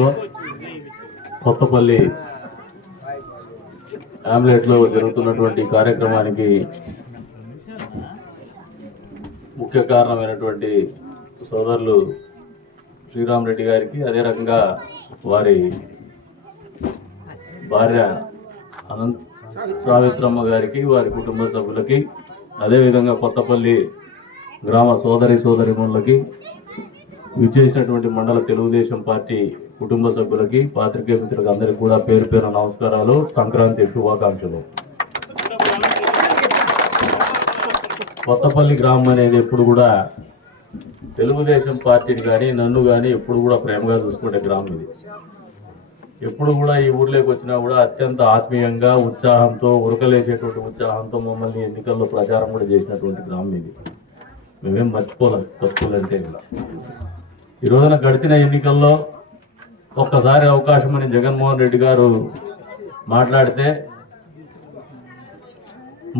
ఆధ్వర్యంలో కొత్తపల్లి ఆమ్లెట్లో జరుగుతున్నటువంటి కార్యక్రమానికి ముఖ్య కారణమైనటువంటి సోదరులు శ్రీరామ్ రెడ్డి గారికి, అదే రకంగా వారి భార్య సావిత్రమ్మ గారికి, వారి కుటుంబ సభ్యులకి, అదేవిధంగా కొత్తపల్లి గ్రామ సోదరిమణులకి, విచ్చేసినటువంటి మండల తెలుగుదేశం పార్టీ కుటుంబ సభ్యులకి, పాత్రికేయ మిత్రులకు అందరికీ కూడా పేరు పేరు నమస్కారాలు, సంక్రాంతి శుభాకాంక్షలు. కొత్తపల్లి గ్రామం అనేది ఎప్పుడు కూడా తెలుగుదేశం పార్టీని కానీ నన్ను కానీ ఎప్పుడు కూడా ప్రేమగా చూసుకునే గ్రామం ఇది. ఎప్పుడు కూడా ఈ ఊర్లోకి వచ్చినా కూడా అత్యంత ఆత్మీయంగా, ఉత్సాహంతో, ఉరకలేసేటువంటి ఉత్సాహంతో మమ్మల్ని ఎన్నికల్లో ప్రచారం కూడా చేసినటువంటి గ్రామం ఇది. మేమేం మర్చిపోలేదు తప్పులంటే. ఇలా ఈ రోజున గడిచిన ఎన్నికల్లో ఒక్కసారి అవకాశం అని జగన్మోహన్ రెడ్డి గారు మాట్లాడితే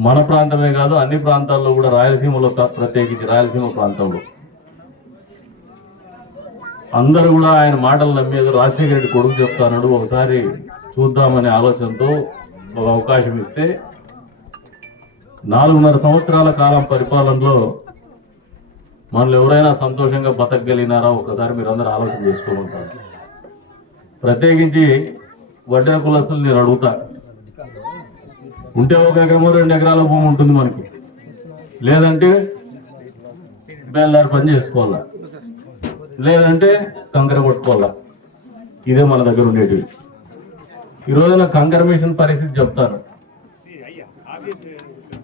మన ప్రాంతమే కాదు అన్ని ప్రాంతాల్లో కూడా, రాయలసీమలో ప్రత్యేకించి రాయలసీమ ప్రాంతంలో అందరూ కూడా ఆయన మాటలు నమ్మేది. రాజశేఖర రెడ్డి కొడుకు చెప్తాడు, ఒకసారి చూద్దామనే ఆలోచనతో ఒక అవకాశం ఇస్తే 4.5 సంవత్సరాల కాలం పరిపాలనలో మనల్ని ఎవరైనా సంతోషంగా బతకగలిగినారా ఒకసారి మీరు అందరూ ఆలోచన చేసుకోమంటారు. ప్రత్యేకించి వడ్డెర కులస్తులు నేను అడుగుతా, ఉంటే 1 ఎకరమో 2 ఎకరాల భూమి ఉంటుంది మనకి, లేదంటే బేల్దారి పని చేసుకోవాలా, లేదంటే కంకర కొట్టుకోవాలా. ఇదే మన దగ్గర ఉండేటివి. ఈ రోజున కంకర మిషన్ పరిస్థితి చెప్తాను.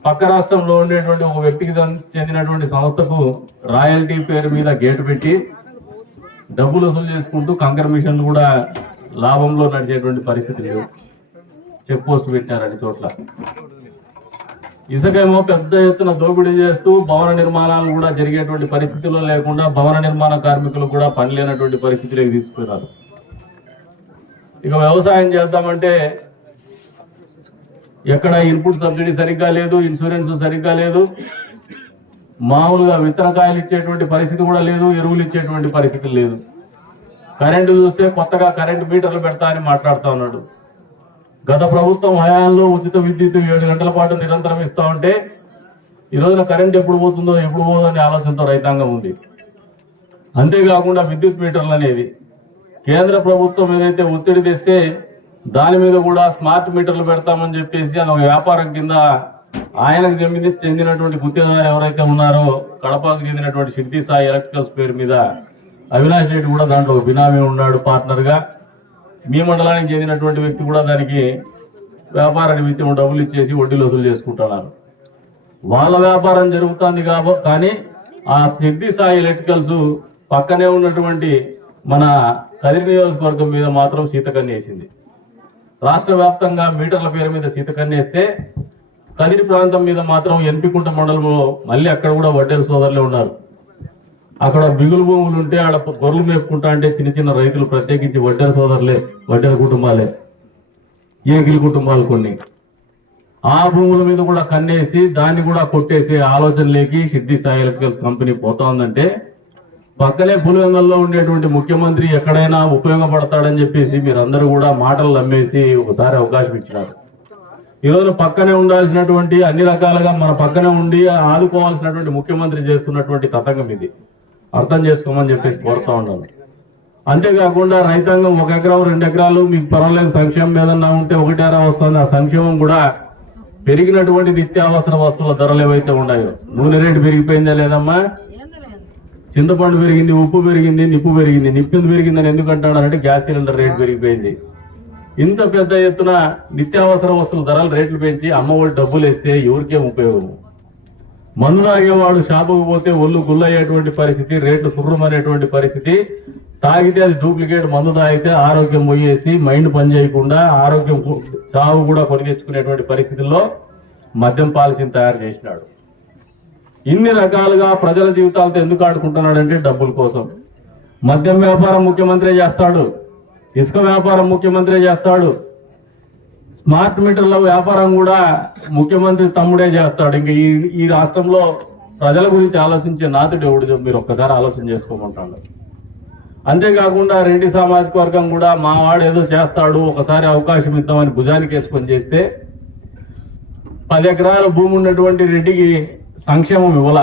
పక్క రాష్ట్రంలో ఉండేటువంటి ఒక వ్యక్తికి చెందినటువంటి సంస్థకు రాయల్టీ పేరు మీద గేటు పెట్టి డబ్బులు వసూలు చేసుకుంటూ కంకర మిషన్లు కూడా లాభంలో నడిచేటువంటి పరిస్థితి లేవు. చెక్ పోస్ట్ పెట్టారని చోట్ల. ఇసుకేమో పెద్ద ఎత్తున దోపిడీ చేస్తూ భవన నిర్మాణాలు కూడా జరిగేటువంటి పరిస్థితుల్లో లేకుండా భవన నిర్మాణ కార్మికులు కూడా పని లేనటువంటి పరిస్థితిలోకి తీసుకున్నారు. ఇక వ్యవసాయం చేద్దామంటే ఎక్కడ ఇన్పుట్ సబ్సిడీ సరిగ్గా లేదు, ఇన్సూరెన్స్ సరిగ్గా లేదు, మామూలుగా విత్తనకాయలు ఇచ్చేటువంటి పరిస్థితి కూడా లేదు, ఎరువులు ఇచ్చేటువంటి పరిస్థితి లేదు. కరెంటు చూస్తే కొత్తగా కరెంటు మీటర్లు పెడతా అని మాట్లాడుతూ ఉన్నాడు. గత ప్రభుత్వం హయాంలో ఉచిత విద్యుత్ 7 గంటల పాటు నిరంతరం ఇస్తా ఉంటే ఈ రోజున కరెంట్ ఎప్పుడు పోతుందో అనే ఆలోచనతో రైతాంగం ఉంది. అంతేకాకుండా విద్యుత్ మీటర్లు అనేది కేంద్ర ప్రభుత్వం ఏదైతే ఒత్తిడి తెస్తే దాని మీద కూడా స్మార్ట్ మీటర్లు పెడతామని చెప్పేసి అది ఒక వ్యాపారం కింద ఆయనకు చెందినటువంటి గుత్తేదారు ఎవరైతే ఉన్నారో కడపకు చెందినటువంటి సిద్ధి సాయి ఎలక్ట్రికల్స్ పేరు మీద అవినాష్ రెడ్డి కూడా దాంట్లో ఒక బినామీ ఉన్నాడు పార్ట్నర్గా. మీ మండలానికి చెందినటువంటి వ్యక్తి కూడా దానికి వ్యాపార నిమిత్తం డబ్బులు ఇచ్చేసి వడ్డీలు వసూలు చేసుకుంటున్నారు. వాళ్ళ వ్యాపారం జరుగుతుంది కానీ ఆ సిద్ధి సాయి ఎలక్ట్రికల్స్ పక్కనే ఉన్నటువంటి మన కదిరి నియోజకవర్గం మీద మాత్రం సీతకన్నేసింది. రాష్ట్ర వ్యాప్తంగా మీటర్ల పేరు మీద సీతకన్నేస్తే కదిరి ప్రాంతం మీద మాత్రం ఎన్పికుంట మండలంలో మళ్ళీ అక్కడ కూడా వడ్డేరు సోదరులే ఉన్నారు. అక్కడ బిగులు భూములు ఉంటే ఆడ గొర్రెలు మేపుకుంటా అంటే చిన్న చిన్న రైతులు, ప్రత్యేకించి వడ్డేరు సోదరులే, వడ్డేరు కుటుంబాలే, ఏగిలి కుటుంబాలు కొన్ని. ఆ భూముల మీద కూడా కన్నేసి దాన్ని కూడా కొట్టేసే ఆలోచనలేకి సిద్ధి సాయి ఎలక్ట్రికల్స్ కంపెనీ పోతా ఉందంటే పక్కనే పులివెందుల్లో ఉండేటువంటి ముఖ్యమంత్రి ఎక్కడైనా ఉపయోగపడతాడని చెప్పేసి మీరందరూ కూడా మాటలు నమ్మేసి ఒకసారి అవకాశం ఇచ్చినారు. ఈరోజు పక్కనే ఉండాల్సినటువంటి, అన్ని రకాలుగా మన పక్కనే ఉండి ఆదుకోవాల్సినటువంటి ముఖ్యమంత్రి చేస్తున్నటువంటి తతంగం ఇది. అర్థం చేసుకోమని చెప్పేసి కోరుతా ఉన్నాను. అంతేకాకుండా రైతాంగం 1 ఎకరం 2 ఎకరాలు మీకు పర్వాలేదు, సంక్షేమం ఏదన్నా ఉంటే 1.5 వస్తుంది. ఆ సంక్షేమం కూడా పెరిగినటువంటి నిత్యావసర వస్తువుల ధరలు ఏవైతే ఉన్నాయో, నూనె రేటు పెరిగిపోయిందా లేదమ్మా, చింతపండు పెరిగింది, ఉప్పు పెరిగింది, నిప్పు పెరిగింది. నిప్పు పెరిగిందని ఎందుకు అంటాడంటే గ్యాస్ సిలిండర్ రేటు పెరిగిపోయింది. ఇంత పెద్ద ఎత్తున నిత్యావసర వస్తువుల ధరలు రేట్లు పెంచి అమ్మఒడి డబ్బులు వేస్తే ఎవరికేం ఉపయోగం? మందు తాగేవాడు షాపుకు పోతే ఒళ్ళు గుల్లయ్యేటువంటి పరిస్థితి, రేట్లు సుర్రమనేటువంటి పరిస్థితి. తాగితే అది డూప్లికేట్ మందు తాగితే ఆరోగ్యం పోయేసి మైండ్ పని చేయకుండా ఆరోగ్యం చావు కూడా కొని తెచ్చుకునేటువంటి పరిస్థితుల్లో మద్యం పాలసీని తయారు చేసినాడు. ఇన్ని రకాలుగా ప్రజల జీవితాలతో ఎందుకు ఆడుకుంటున్నాడంటే డబ్బుల కోసం. మద్యం వ్యాపారం ముఖ్యమంత్రి చేస్తాడు, ఇసుక వ్యాపారం ముఖ్యమంత్రి చేస్తాడు, స్మార్ట్ మీటర్ల వ్యాపారం కూడా ముఖ్యమంత్రి తమ్ముడే చేస్తాడు. ఇంక ఈ రాష్ట్రంలో ప్రజల గురించి ఆలోచించే నాతుడు ఎవడు? మీరు ఒక్కసారి ఆలోచన చేసుకోమంటాడు. అంతేకాకుండా రెడ్డి సామాజిక వర్గం కూడా మా వాడు ఏదో చేస్తాడు ఒకసారి అవకాశం ఇద్దామని భుజానికి వేసుకొని చేస్తే 10 ఎకరాల భూమి ఉన్నటువంటి రెడ్డికి సంక్షేమం ఇవ్వాల.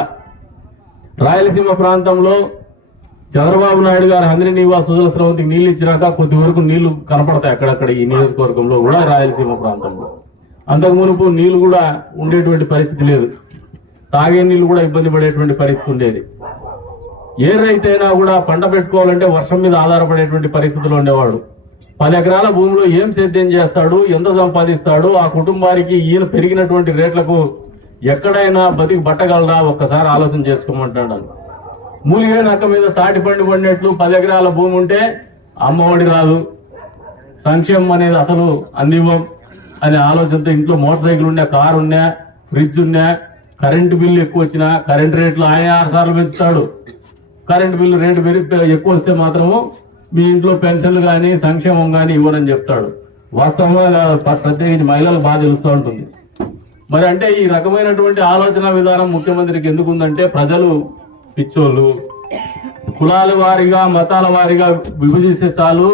రాయలసీమ ప్రాంతంలో చంద్రబాబు నాయుడు గారు హంద్రి నివాస్ సుజల స్రవంతికి నీళ్లు ఇచ్చినాక కొద్ది వరకు నీళ్లు కనపడతాయి అక్కడక్కడ ఈ నియోజకవర్గంలో కూడా రాయలసీమ ప్రాంతంలో. అంతకు మునుపు నీళ్లు కూడా ఉండేటువంటి పరిస్థితి లేదు, తాగే నీళ్లు కూడా ఇబ్బంది పడేటువంటి పరిస్థితి ఉండేది. ఏ రైతైనా కూడా పంట పెట్టుకోవాలంటే వర్షం మీద ఆధారపడేటువంటి పరిస్థితులు ఉండేవాడు. 10 ఎకరాల భూమిలో ఏం సేద్యం చేస్తాడు, ఎంత సంపాదిస్తాడు, ఆ కుటుంబానికి ఈయన పెరిగినటువంటి రేట్లకు ఎక్కడైనా బతికి బట్టగలరా ఒక్కసారి ఆలోచన చేసుకోమంటాడు. మూలిగే నక్క మీద తాటి పండు పడినట్లు 10 ఎకరాల భూమి ఉంటే అమ్మఒడి రాదు, సంక్షేమం అనేది అసలు అందివ్వం అనే ఆలోచనతో ఇంట్లో మోటార్ సైకిల్ ఉన్నా, కారు ఉన్నా, ఫ్రిడ్జ్ ఉన్నా, కరెంటు బిల్లు ఎక్కువ వచ్చినా కరెంటు రేట్లు ఆయన 6 సార్లు పెంచుతాడు. కరెంటు బిల్లు రేటు ఎక్కువ వస్తే మాత్రము మీ ఇంట్లో పెన్షన్లు కానీ సంక్షేమం కానీ ఇవ్వనని చెప్తాడు. వాస్తవంగా ప్రత్యేకించి మహిళలకు బాగా తెలుస్తూ ఉంటుంది. మరి అంటే ఈ రకమైనటువంటి ఆలోచన విధానం ముఖ్యమంత్రికి ఎందుకు ఉందంటే ప్రజలు పిచ్చోళ్ళు, కులాల వారీగా మతాల వారీగా విభజిస్తే చాలు,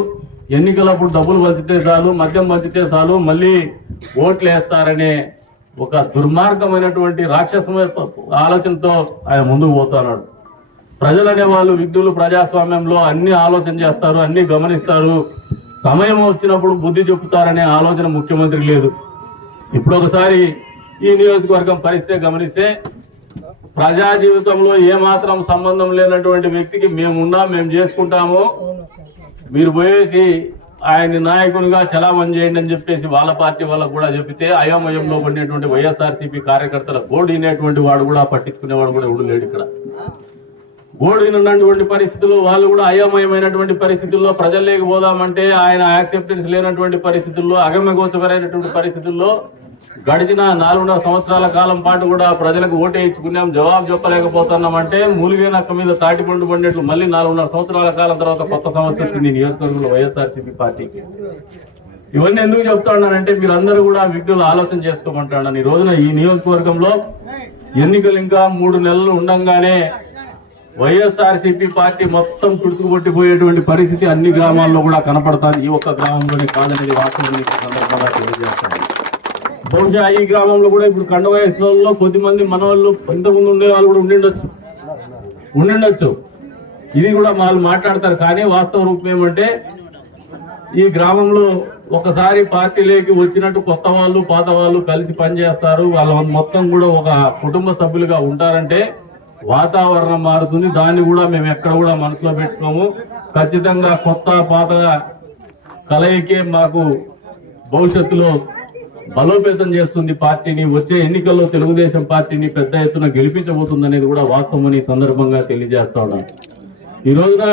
ఎన్నికలప్పుడు డబ్బులు పంచితే చాలు, మద్యం పంచితే చాలు, మళ్ళీ ఓట్లు వేస్తారనే ఒక దుర్మార్గమైనటువంటి రాక్షసమైన ఆలోచనతో ఆయన ముందుకు పోతున్నాడు. ప్రజలు అనే వాళ్ళు విఘ్నులు, ప్రజాస్వామ్యంలో అన్ని ఆలోచన చేస్తారు, అన్ని గమనిస్తారు, సమయం వచ్చినప్పుడు బుద్ధి చెప్తారనే ఆలోచన ముఖ్యమంత్రికి లేదు. ఇప్పుడు ఒకసారి ఈ నియోజకవర్గం పరిస్థితి గమనిస్తే ప్రజా జీవితంలో ఏమాత్రం సంబంధం లేనటువంటి వ్యక్తికి మేమున్నా మేము చేసుకుంటాము, మీరు పోయేసి ఆయన నాయకునిగా చలామణి చేయండి అని చెప్పేసి వాళ్ళ పార్టీ వాళ్ళకు కూడా చెప్తే అయోమయంలో పడినటువంటి వైఎస్ఆర్సీపీ కార్యకర్తల గోడు వినేటువంటి వాడు కూడా పట్టించుకునేవాడు కూడా ఎవడు లేడు. ఇక్కడ గోడు వినటువంటి పరిస్థితుల్లో వాళ్ళు కూడా అయోమయమైనటువంటి పరిస్థితుల్లో ప్రజల్లోకి పోదామంటే ఆయన యాక్సెప్టెన్స్ లేనటువంటి పరిస్థితుల్లో, అగమ్యగోచరైనటువంటి పరిస్థితుల్లో గడిచిన 4.5 సంవత్సరాల కాలం పాటు కూడా ప్రజలకు ఓటే ఇచ్చుకున్నాం, జవాబు చెప్పలేకపోతున్నామంటే మూలిగే నక్క మీద తాటి పండు పడినట్లు మళ్ళీ 4.5 సంవత్సరాల కాలం తర్వాత కొత్త సమస్య వచ్చింది నియోజకవర్గంలో వైఎస్ఆర్సీపీ పార్టీకి. ఇవన్నీ ఎందుకు చెప్తా ఉన్నానంటే మీరందరూ కూడా విఘ్నులు ఆలోచన చేసుకోమంటాను. ఈ రోజున ఈ నియోజకవర్గంలో ఎన్నికలు ఇంకా 3 నెలలు ఉండంగానే వైఎస్ఆర్సీపీ పార్టీ మొత్తం తుడుచుకుపట్టిపోయేటువంటి పరిస్థితి అన్ని గ్రామాల్లో కూడా కనపడుతుంది. ఈ ఒక్క గ్రామంలోనే కాదనేది వాస్తవాన్ని సందర్భంగా తెలియజేస్తాను. బహుశా ఈ గ్రామంలో కూడా ఇప్పుడు కండ వయసులో కొద్దిమంది మనవాళ్ళు ఇంతకుముందు ఉండే వాళ్ళు కూడా ఉండిండొచ్చు. ఇది కూడా వాళ్ళు మాట్లాడతారు. కానీ వాస్తవ రూపం ఏమంటే ఈ గ్రామంలో ఒకసారి పార్టీలోకి వచ్చినట్టు కొత్త వాళ్ళు పాత వాళ్ళు కలిసి పనిచేస్తారు, వాళ్ళ మొత్తం కూడా ఒక కుటుంబ సభ్యులుగా ఉంటారంటే వాతావరణం మారుతుంది. దాన్ని కూడా మేము ఎక్కడ కూడా మనసులో పెట్టుకోము. ఖచ్చితంగా కొత్త పాత కలయికే మాకు భవిష్యత్తులో బలోపేతం చేస్తుంది పార్టీని. వచ్చే ఎన్నికల్లో తెలుగుదేశం పార్టీని పెద్ద ఎత్తున గెలిపించబోతుంది అనేది కూడా వాస్తవం ఈ సందర్భంగా తెలియజేస్తా ఉన్నాను. ఈ రోజున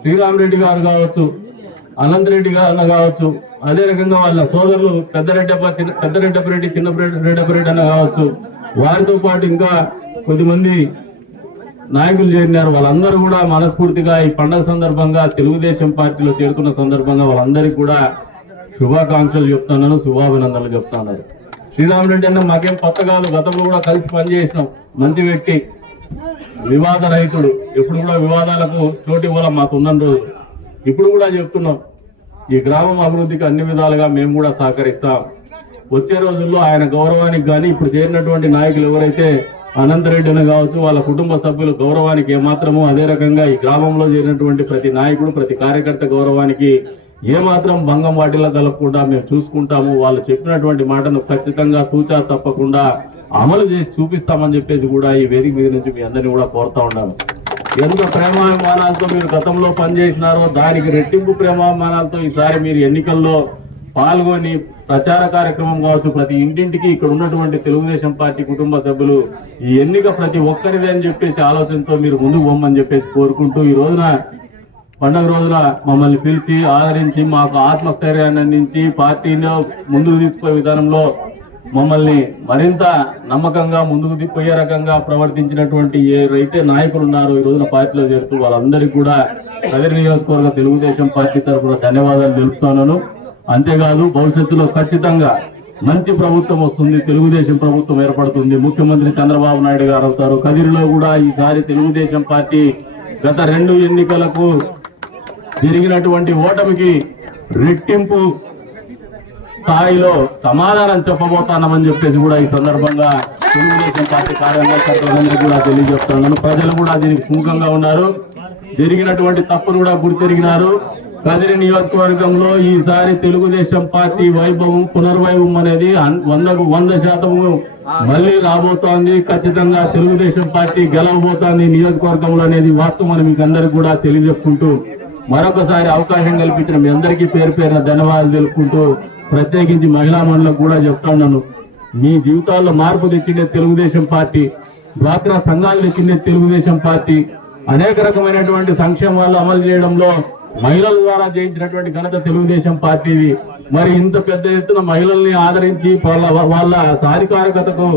శ్రీరామరెడ్డి గారు కావచ్చు, అనంతరెడ్డి గారు కావచ్చు, అదే రకంగా వాళ్ళ సోదరులు పెద్దరెడ్డపరెడ్డి చిన్నరెడ్డపరెడ్డి అన్న కావచ్చు, వారితో పాటు ఇంకా కొద్దిమంది నాయకులు చేరినారు. వాళ్ళందరూ కూడా మనస్ఫూర్తిగా ఈ పండుగ సందర్భంగా తెలుగుదేశం పార్టీలో చేరుకున్న సందర్భంగా వాళ్ళందరికీ కూడా శుభాకాంక్షలు చెప్తున్నాను, శుభాభినందనలు చెప్తున్నారు. శ్రీరామరెడ్డి అన్న మాకేం కొత్త కాదు, గతంలో కూడా కలిసి పనిచేసినాం. మంచి వ్యక్తి, వివాద రహితుడు, ఎప్పుడు కూడా వివాదాలకు చోటు ఇవ్వాల మాకు ఉన్న రోజు. ఇప్పుడు కూడా చెప్తున్నాం, ఈ గ్రామం అభివృద్ధికి అన్ని విధాలుగా మేము కూడా సహకరిస్తాం. వచ్చే రోజుల్లో ఆయన గౌరవానికి కానీ ఇప్పుడు చేరినటువంటి నాయకులు ఎవరైతే అనంతరెడ్డి అని కావచ్చు, వాళ్ళ కుటుంబ సభ్యుల గౌరవానికి ఏమాత్రము, అదే రకంగా ఈ గ్రామంలో చేరినటువంటి ప్రతి నాయకుడు ప్రతి కార్యకర్త గౌరవానికి ఏమాత్రం భంగం వాటిలో కలగకుండా మేము చూసుకుంటాము. వాళ్ళు చెప్పినటువంటి మాటను ఖచ్చితంగా తూచా తప్పకుండా అమలు చేసి చూపిస్తామని చెప్పేసి కూడా ఈ వేదిక మీద నుంచి మీ అందరినీ కూడా కోరుతా ఉన్నాను. ఎంత ప్రేమాభిమానాలతో మీరు గతంలో పనిచేసినారో దానికి రెట్టింపు ప్రేమాభిమానాలతో ఈసారి మీరు ఎన్నికల్లో పాల్గొని ప్రచార కార్యక్రమం కావచ్చు, ప్రతి ఇంటింటికి ఇక్కడ ఉన్నటువంటి తెలుగుదేశం పార్టీ కుటుంబ సభ్యులు ఈ ఎన్నిక ప్రతి ఒక్కరిదే అని చెప్పేసి ఆలోచనతో మీరు ముందుకు పోమని చెప్పేసి కోరుకుంటూ, ఈ రోజున పండుగ రోజున మమ్మల్ని పిలిచి ఆదరించి మాకు ఆత్మస్థైర్యాన్ని అందించి పార్టీలో ముందుకు తీసుకునే విధానంలో మమ్మల్ని మరింత నమ్మకంగా ముందుకు పోయే రకంగా ప్రవర్తించినటువంటి ఎవరైతే నాయకులు ఉన్నారో ఈ రోజున పార్టీలో చేరుతూ వాళ్ళందరికీ కూడా నగర నియోజకవర్గ తెలుగుదేశం పార్టీ తరఫున ధన్యవాదాలు తెలుపుతున్నాను. అంతేకాదు భవిష్యత్తులో ఖచ్చితంగా మంచి ప్రభుత్వం వస్తుంది, తెలుగుదేశం ప్రభుత్వం ఏర్పడుతుంది, ముఖ్యమంత్రి చంద్రబాబు నాయుడు గారు అవుతారు. కదిరిలో కూడా ఈసారి తెలుగుదేశం పార్టీ గత 2 ఎన్నికలకు జరిగినటువంటి ఓటమికి రెట్టింపు స్థాయిలో సమాధానం చెప్పబోతానమని చెప్పేసి కూడా ఈ సందర్భంగా తెలుగుదేశం పార్టీ కార్యకర్తలందరికీ కూడా తెలియజెప్తున్నాను. ప్రజలు కూడా దీనికి సుముఖంగా ఉన్నారు. జరిగినటువంటి తప్పును కూడా గుర్తెరిగినారు. కదిరి నియోజకవర్గంలో ఈసారి తెలుగుదేశం పార్టీ వైభవం పునర్వైభవం అనేది 100% మళ్ళీ రాబోతోంది. ఖచ్చితంగా తెలుగుదేశం పార్టీ గెలవబోతోంది నియోజకవర్గంలో అనేది వాస్తవం మీకు అందరికి కూడా తెలియజెప్పుకుంటూ మరొకసారి అవకాశం కల్పించిన మీ అందరికీ పేరు పేరున ధన్యవాదాలు తెలుపుకుంటూ ప్రత్యేకించి మహిళా మండలకు కూడా చెప్తున్నాను, మీ జీవితాల్లో మార్పు తెచ్చిండే తెలుగుదేశం పార్టీ, డ్వాక్రా సంఘాలు తెచ్చిండే తెలుగుదేశం పార్టీ, అనేక రకమైనటువంటి సంక్షేమాలు అమలు చేయడంలో మహిళల ద్వారా జయించినటువంటి ఘనత తెలుగుదేశం పార్టీది. మరి ఇంత పెద్ద ఎత్తున మహిళల్ని ఆదరించి వాళ్ళ సాధికారకతకు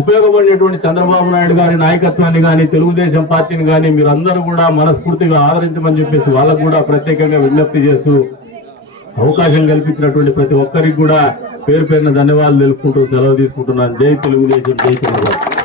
ఉపయోగపడినటువంటి చంద్రబాబు నాయుడు గారి నాయకత్వాన్ని కానీ తెలుగుదేశం పార్టీని కానీ మీరందరూ కూడా మనస్ఫూర్తిగా ఆదరించమని చెప్పేసి వాళ్ళకు కూడా ప్రత్యేకంగా విజ్ఞప్తి చేస్తూ అవకాశం కల్పించినటువంటి ప్రతి ఒక్కరికి కూడా పేరు పేరున ధన్యవాదాలు తెలుపుకుంటూ సెలవు తీసుకుంటున్నాను. జై తెలుగుదేశం, జై చంద్రబాబు.